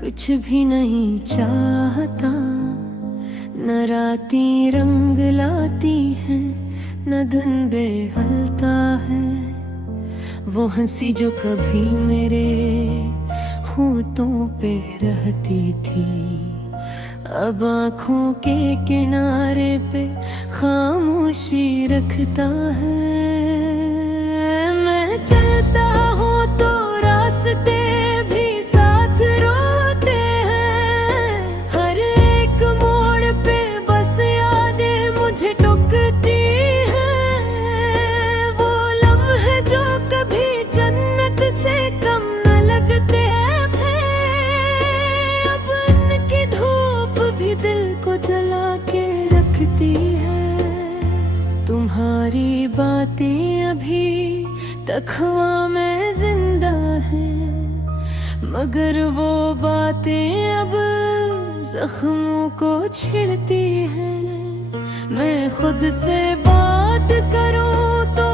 कुछ भी नहीं चाहता, न राती रंग लाती है, न धुन बेहलता है। वो हंसी जो कभी मेरे होठों पे रहती थी, अब आँखों के किनारे पे खामोशी रखता है। मैं चलता हूँ तो रास्ते भी साथ रोते हैं, हर एक मोड़ पे बस यादें मुझे टोकती हैं। वो लम्हे जो कभी जन्नत से कम न लगते थे, अब उनकी धूप भी दिल को जला के रखती है। तुम्हारी बातें अभी तक हवा में जिंदा है, मगर वो बातें अब जख्मों को छेड़ती हैं। मैं खुद से बात करूं तो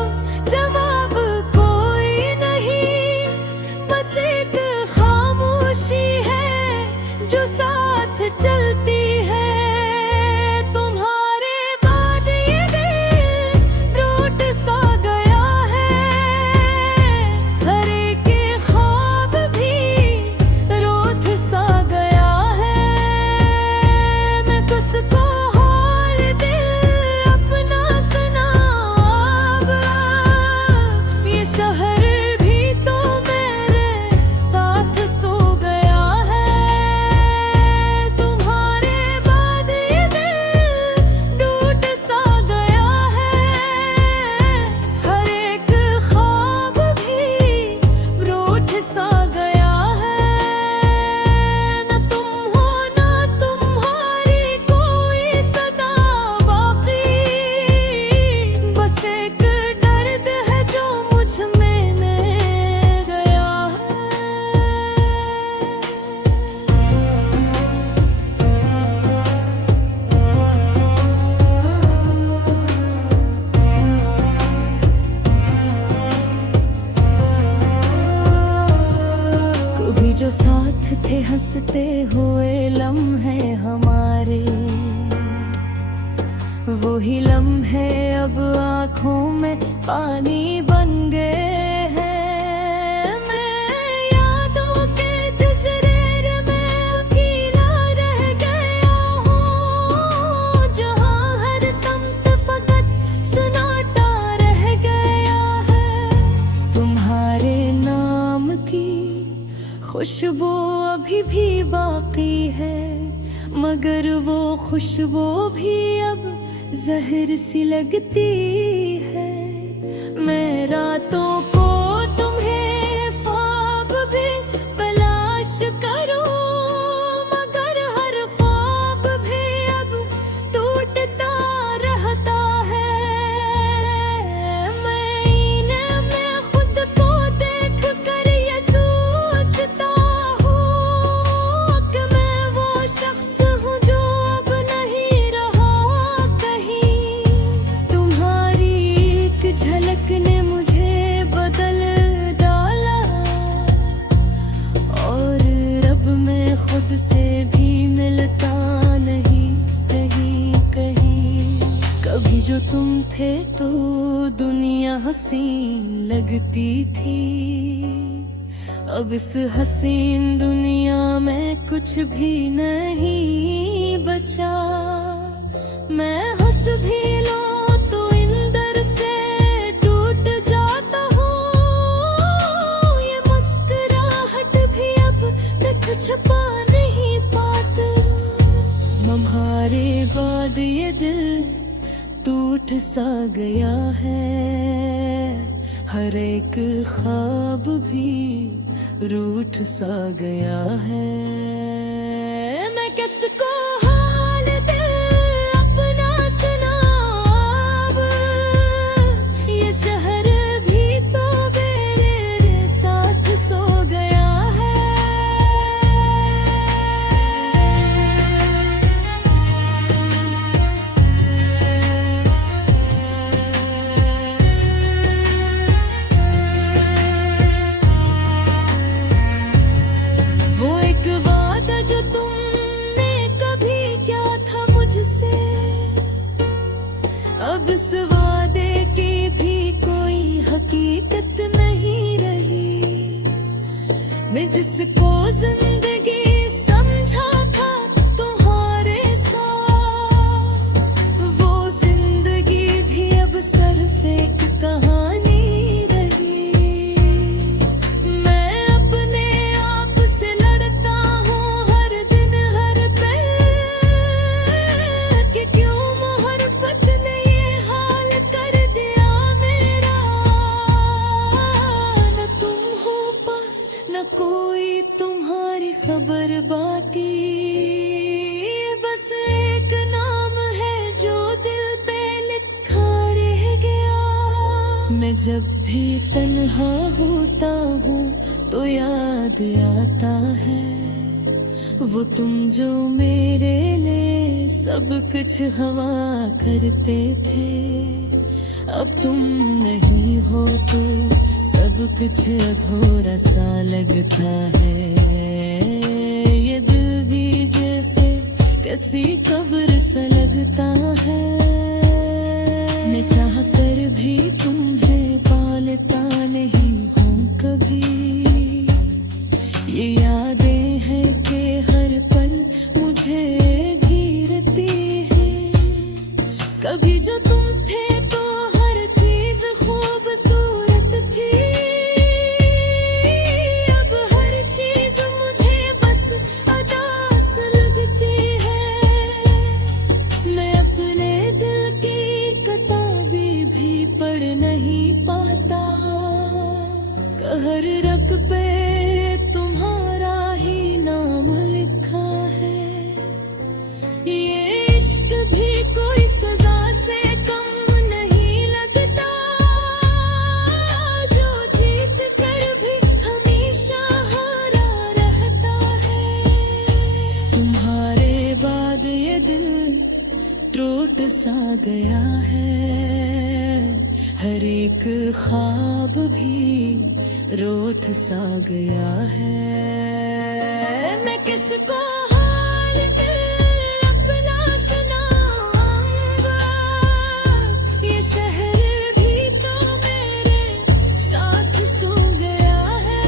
जवाब कोई नहीं, बस एक खामोशी है जो साथ चलती है। तुम्हारे बाद ये दिल टूट सा गया है, हर एक ख्वाब भी रूठ सा गया है। मैं किसको हाल दिल अपना सुनाऊं, ये शहर भी तो मेरे साथ सो गया है। तुम्हारे बाद ये दिल टूट सा गया है, हर एक ख्वाब भी रूठ सा गया है। न तुम हो ना तुम्हारी कोई सदा बाकी, बस एक दर्द है जो मुझ में गया है। कभी जो साथ थे हंसते हुए लम्हे हमारे, वही लम्हे अब आँखों में पानी बन गए हैं। मैं यादों के जज़ीरे में अकेला रह गया हूँ, जहाँ हर सम्त फकत सन्नाटा रह गया है। तुम्हारे नाम की खुशबू अभी भी बाकी है, मगर वो खुशबू भी अब जहर सी लगती है। मैं रातों को तुम्हें ख्वाब भी तलाश करूं, मगर हर ख्वाब भी अब टूटता रहता है। मैं आईने में खुद को देख कर ये सोचता हूँ कि मैं वो शख्स हूँ जो अब नहीं रहा कहीं। तुम्हारी एक झलक ने मुझे बदल डाला, और रब मैं खुद से भी मिलता नहीं कहीं कहीं। कभी जो तुम थे तो दुनिया हसीन लगती थी, अब इस हसीन दुनिया में कुछ भी नहीं बचा। मैं हंस भी लूं तो इंदर से टूट जाता हूँ, ये मुस्कुराहट भी अब तक छुपा नहीं पाती। तुम्हारे बाद ये दिल टूट सा गया है, हर एक ख्वाब भी रूठ सा गया है। मैं किसको हाल दिल अपना सुनाऊं, ये शहर भी तो मेरे साथ सो गया है। वो एक वादा जिंदगी समझा था तुम्हारे साथ, वो जिंदगी भी अब सिर्फ एक कहानी रही। मैं अपने आप से लड़ता हूँ हर दिन हर पल, कि क्यों मोहब्बत ने ये हाल कर दिया मेरा। न तुम हो पास न कोई तुम्हारी खबर बाकी, बस एक नाम है जो दिल पे लिखा रह गया। मैं जब भी तन्हा होता हूँ तो याद आता है वो तुम जो मेरे लिए सब कुछ हवा करते थे। अब तुम नहीं हो तो सब कुछ अधूरा सा लगता है। ये दिल भी जैसे किसी कब्र सा लगता है। मैं चाह कर भी तुम्हें पालता नहीं हूँ कभी। ये यादें हैं कि हर पल मुझे घिरती है। कभी जो तुम थे तो हर चीज खूबसूरत थी, अब हर चीज मुझे बस अदास लगती है। मैं अपने दिल की किताबें भी पढ़ नहीं पाता, कहर रख पे तुम्हारा ही नाम लिखा है। ये इश्क भी कोई सजा से कम नहीं लगता, जो जीत कर भी हमेशा हारा रहता है। तुम्हारे बाद ये दिल टूट सा गया है, हर एक ख्वाब भी रूठ सा गया है। मैं किसको हाल दिल अपना सुनाऊंगा, ये शहर भी तो मेरे साथ सो गया है।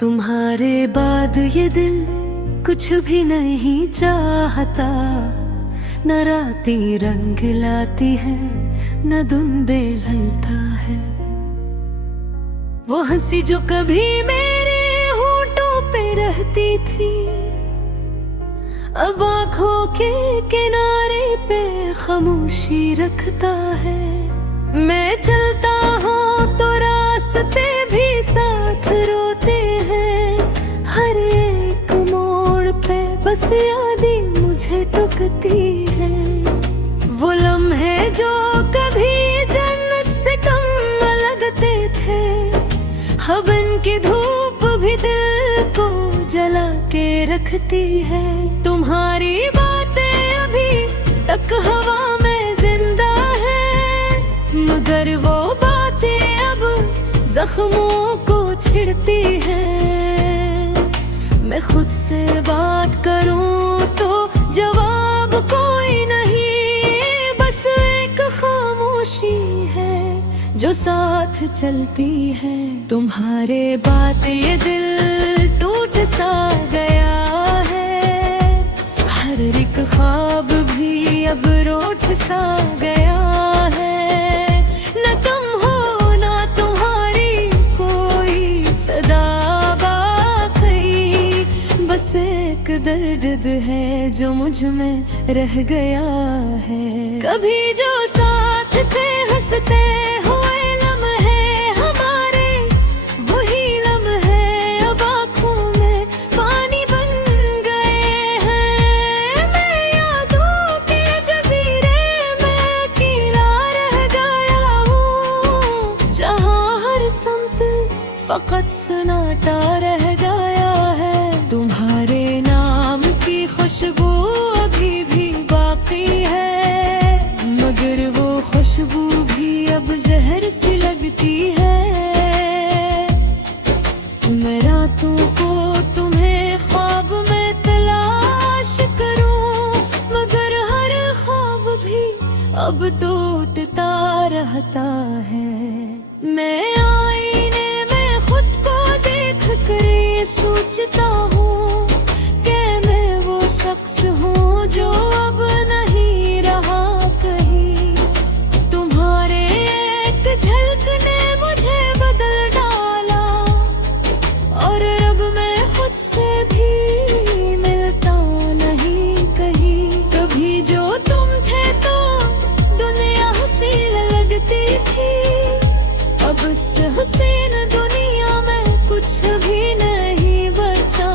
तुम्हारे बाद ये दिल कुछ भी नहीं चाहता, न रातें रंग लाती है न धुन बेलता है। वो हंसी जो कभी मेरे होठों पे रहती थी, अब आँखों के किनारे पे खामोशी रखता है। मैं चलता हूँ तो रास्ते भी साथ रोते हैं, हर एक मोड़ पे बस यादें मुझे टुकती है। वो लम्हे जो कभी जन्नत से कम लगते थे, अब इनकी धूप भी दिल को जला के रखती है। तुम्हारी बातें अभी तक हवा में जिंदा है, मगर वो बातें अब जख्मों को छिड़ती है। मैं खुद से बात करूं तो जवाब कोई नहीं, बस एक खामोशी है जो साथ चलती है। तुम्हारे बाद ये दिल टूट सा गया है, हर एक ख्वाब भी अब रूठ सा गया है। न तुम हो ना तुम्हारी कोई सदा बाकी, बस एक दर्द है जो मुझ में रह गया है। कभी जो साथ थे हंसते हुए लम्हे हमारे, वही लम्हे अब आँखों में पानी बन गए हैं। मैं यादों के जजीरे में अकेला रह गया हूँ, जहाँ हर संत फकत सन्नाटा रह गया है। तुम्हारे नाम की खुशबू अभी भी बाकी है, मगर वो खुशबू खुशबू भी अब जहर सी लगती है। मैं रातों को तुम्हें ख्वाब में तलाश करूं, मगर हर ख्वाब भी अब टूटता रहता है। मैं आईने में खुद को देख कर ये सोचता हूँ कि मैं वो शख्स हूँ जो अब नहीं रहा कहीं। तुम्हारे एक झलक ने मुझे बदल डाला, और अब मैं खुद से भी मिलता नहीं कहीं। कभी जो तुम थे तो दुनिया हसीन लगती थी, अब इस हसीन दुनिया में कुछ भी नहीं बचा।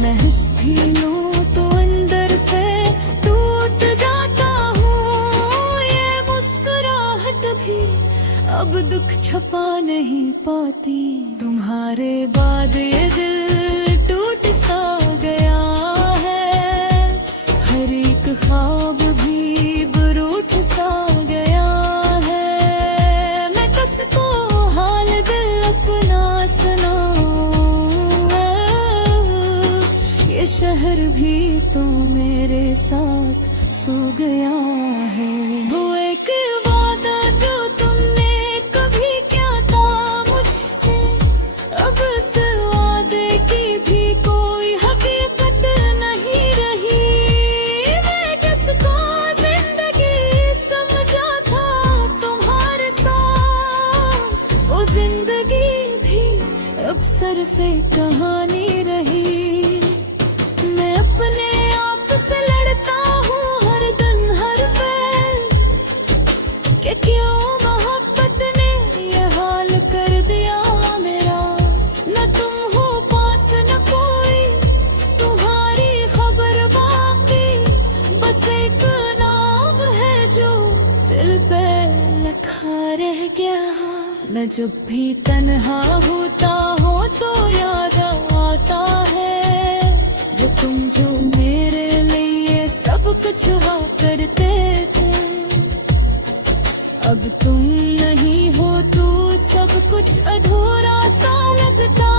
मैं हंस भी लूं तो अंदर से टूट जाता हूँ, ये मुस्कुराहट भी अब दुख छपा नहीं पाती। तुम्हारे बाद ये दिल टूट सा गया है, हर एक ख्वाब भी बरूठ सा गया है। मैं किसको हाल दिल अपना सुनाऊं, ये शहर भी तो मेरे साथ सो गया है। वो एक वादा जो तुमने कभी किया था मुझसे, अब इस वादे की भी कोई हकीकत नहीं रही। मैं जिसको जिंदगी समझा था तुम्हारे साथ, वो जिंदगी भी अब सरफे कहानी रही। मैं अपने आप से लड़ता हूँ हर दिन हर पल, कि क्यों मोहब्बत ने ये हाल कर दिया मेरा। न तुम हो पास न कोई, तुम्हारी खबर बाकी, बस एक नाम है जो दिल पे लिखा रह गया। मैं जब भी तन्हा होता हूँ तो याद आता है वो तुम जो मेरे लिए सब कुछ हुआ करते थे। अब तुम नहीं हो तो सब कुछ अधूरा सा लगता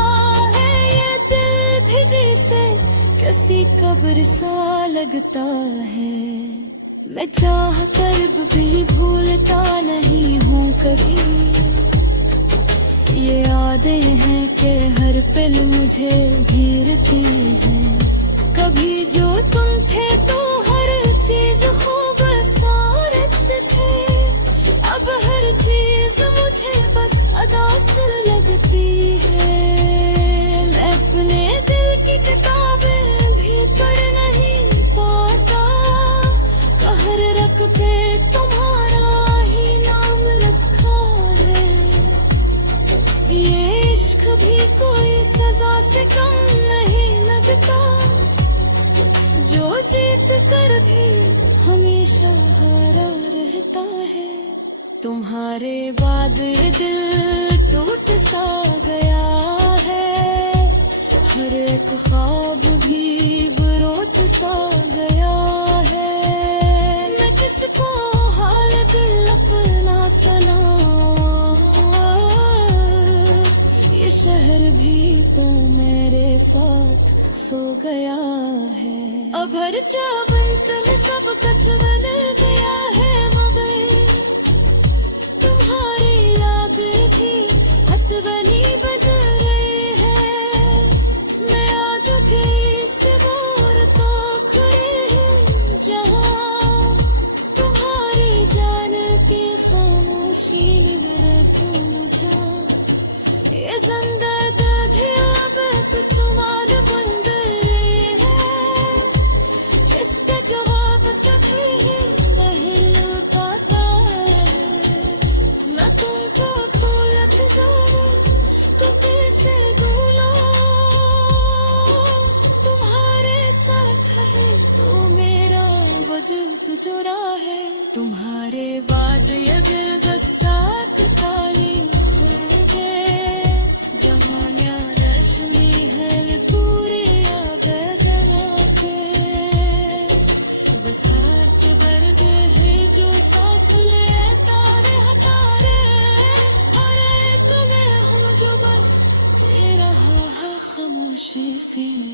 है। ये दिल भी जैसे किसी कब्र सा लगता है। मैं चाह कर भी भूलता नहीं हूँ कभी, ये यादें हैं कि हर पल मुझे घेरती हैं। कभी जो तुम थे तो हर चीज खूबसूरत थे, अब हर चीज मुझे बस अदासर लगती है। मैं अपने दिल की किताबें भी पढ़ नहीं पाता, कहर रख पे तुम्हारा ही नाम लिखा है। ये इश्क भी कोई सजा से कम नहीं लगता, जो जीत कर भी हमेशा हारा रहता है। तुम्हारे बाद ये दिल टूट सा गया है, हर एक ख्वाब भी बरोत सा गया है। मैं किसको हाल दिल अपना सुनाऊं, ये शहर भी तो मेरे साथ सो गया है। अब हर चावल तल सब कुछ बन गया है, मगर तुम्हारी याद भी हद बनी बदल गई है। मैं आज भी से दूर तो खड़ी हूँ जहाँ तुम्हारी जान की खामोशी रखूं मुझे। ये जिंदा भी अब सुमार बंद जवाब कभी नहीं पाता है। मैं तुमको भूल के जाऊं तो कैसे भूलूं, तुम्हारे साथ है तो मेरा वजूद जुड़ा है। तुम्हारे बाद ये दिल बस साथ ताली भर गए, जहानियाँ रश्मि है पूरी बस हाथ दर्द है जो सा खुशी सी